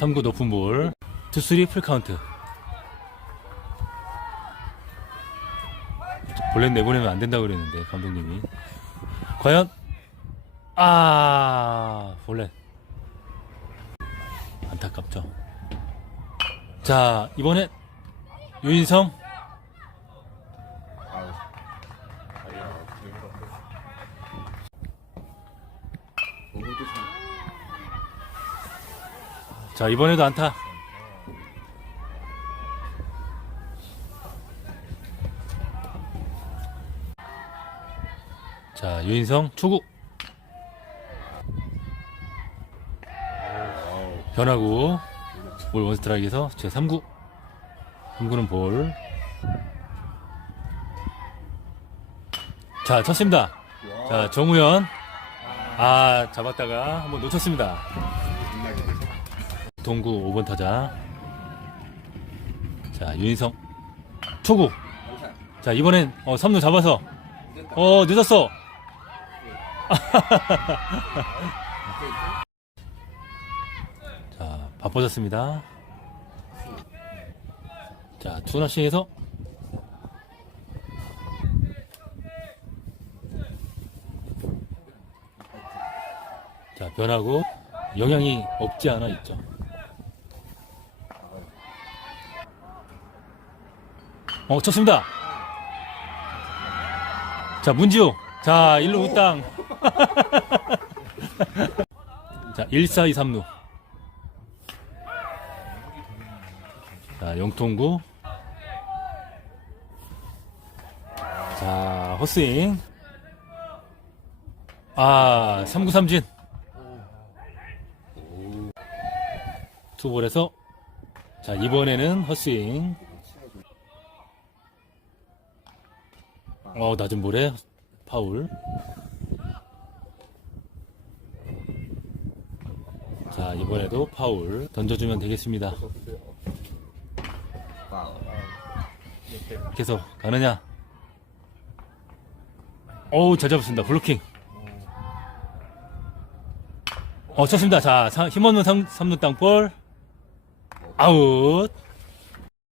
3구 높은 볼. 투쓰리 풀카운트. 볼넷 내보내면 안 된다고 그랬는데, 감독님이. 과연? 아, 볼넷. 안타깝죠. 자, 이번엔 유인성. 자, 이번에도 안타. 자, 유인성 초구. 변하고 볼 원스트라이크에서 제 3구. 3구는 볼. 자, 쳤습니다. 자, 정우현. 아, 잡았다가 한번 놓쳤습니다. 동구 5번 타자. 자, 유인성. 초구. 자, 이번엔, 어, 3루 잡아서. 어, 늦었어. 자, 바빠졌습니다. 자, 투나싱에서. 자, 변하고 영향이 없지 않아 있죠. 어, 쳤습니다. 자, 문지호. 자, 일루 우땅. 자, 1, 4, 2, 3루. 자, 영통구. 자, 헛스윙. 아, 3구 삼진. 투볼에서 자, 이번에는 헛스윙. 어, 낮은 볼에 파울. 자, 이번에도 파울. 던져주면 되겠습니다. 계속 가느냐? 어우, 잘 잡았습니다. 블로킹. 어, 쳤습니다. 자, 사- 힘없는 3, 삼루 땅볼. 아웃.